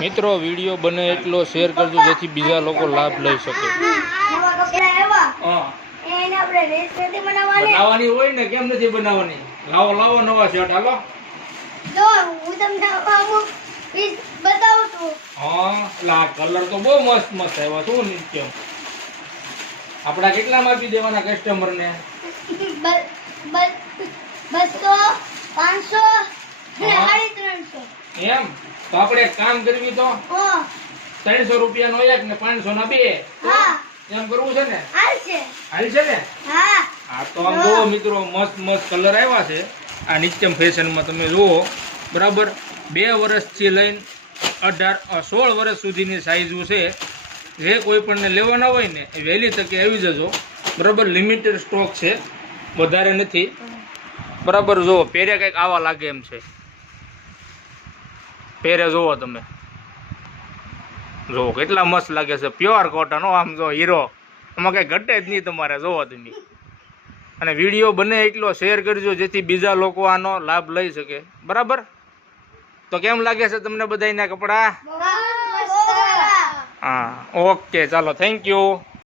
મિત્રો વિડીયો બને એટલો શેર કરજો જેથી બીજા લોકો લાભ લઈ શકે। બનાવવાની હોય ને, કેમ નથી બનાવવાની? લાવો લાવો નવા શર્ટ હાલો। જો હું તમને પીસ બતાવું છું। હા, લા કલર તો બહુ મસ્ત મસ્ત આવ્યા। શું નિત્યમ આપડા કેટલામાં આપી દેવાના કસ્ટમર ને? 200, 500 અને 350। એમ તો આપણે એક કામ કરવી તો 300 રૂપિયાનો એક ને 500 ના બે, એમ કરવું છે ને? હાલ છે ને? હા તો આમ જુઓ મિત્રો, મસ્ત મસ્ત કલર આવ્યા છે આ નિત્યમ ફેશનમાં। તમે જુઓ બરાબર, 2 વર્ષથી લઈને 16 વર્ષ સુધીની સાઈઝો છે। જે કોઈ પણને લેવાના હોય ને એ વહેલી તકે આવી જજો બરાબર। લિમિટેડ સ્ટોક છે, વધારે નથી બરાબર। જુઓ પહેરે કંઈક આવા લાગે એમ છે, પહેરે જુઓ તમે, જુઓ કેટલા મસ્ત લાગે છે। પ્યોર કોટન, આમ જો હીરો, આમાં કંઈ ઘટે જ નહીં તમારે, જુઓ તમે। અને વિડીયો બને એટલો શેર કરજો જેથી બીજા લોકો આનો લાભ લઈ શકે બરાબર। તો કેમ લાગે છે તમને બધાયના કપડા? હા ઓકે, ચાલો, થેન્ક યુ।